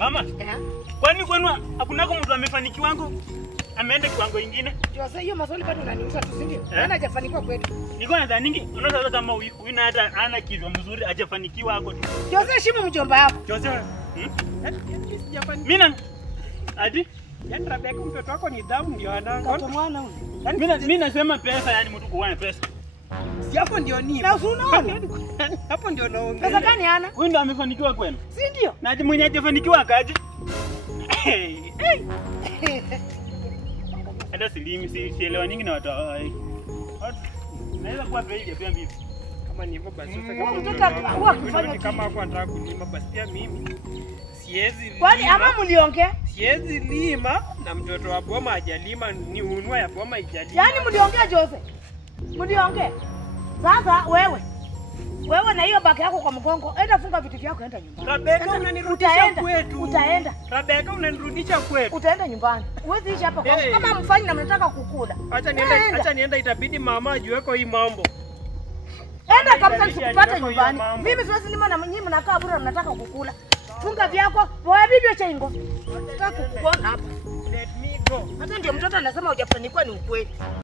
Mama. Kwani kwenu hakunako mtu amefanikiwa wangu? Ameenda kiwango kingine? Jose, hiyo maswali bado unaniuliza tu, si ndio? Maana hajafanikiwa kwetu. Niko nadhani unaweza kama huyu na hata ana kitu mzuri hajafanikiwa hapo tu. Jose, heshimu mjomba wako. Jose. Mimi ati yani Rebecca mtoto wako ni dhamu ndio ananga. Mtoto mwana huyu. Mimi nasema pesa, yani mtu kuwa na pesa. Si hapo ndio nini? Na unaona? Hapo ndio naongea. Pesa gani ana? Huyu ndo amefanikiwa kwenu? Si ndio? Na ati mwenye hajafanikiwa akaje? Hata sielewa nyingi na watu. Naweza kuwa failure pia mimi. Kama ni hivyo basi Kufanya kama hapo anataka kulima basi pia mimi siwezi. Kwani ama mliongea? Siwezi lima na mtoto wa boma hajalima, ni unua ya boma ijalima. Yaani mliongea Jose? Mliongea? Sasa wewe na hiyo baki yako kwa mgongo, enda funga vitu vyako, enda nyumbani. Rebecca unanirudisha kwetu. Utaenda. Rebecca unanirudisha kwetu. Utaenda nyumbani. Huwezi ishi hapa kama mfanyi na mnataka kukula. Acha nienda itabidi mama ajueko hii mambo. Enda kabisa nisikupate nyumbani. Mimi siwezi lima na nyinyi mnakaa bure mnataka kukula. Funga vyako, boya bibi chengo. Nataka kukuona hapa. Let me go. Hata ndio mtoto anasema hujafanikiwa ni ukweli.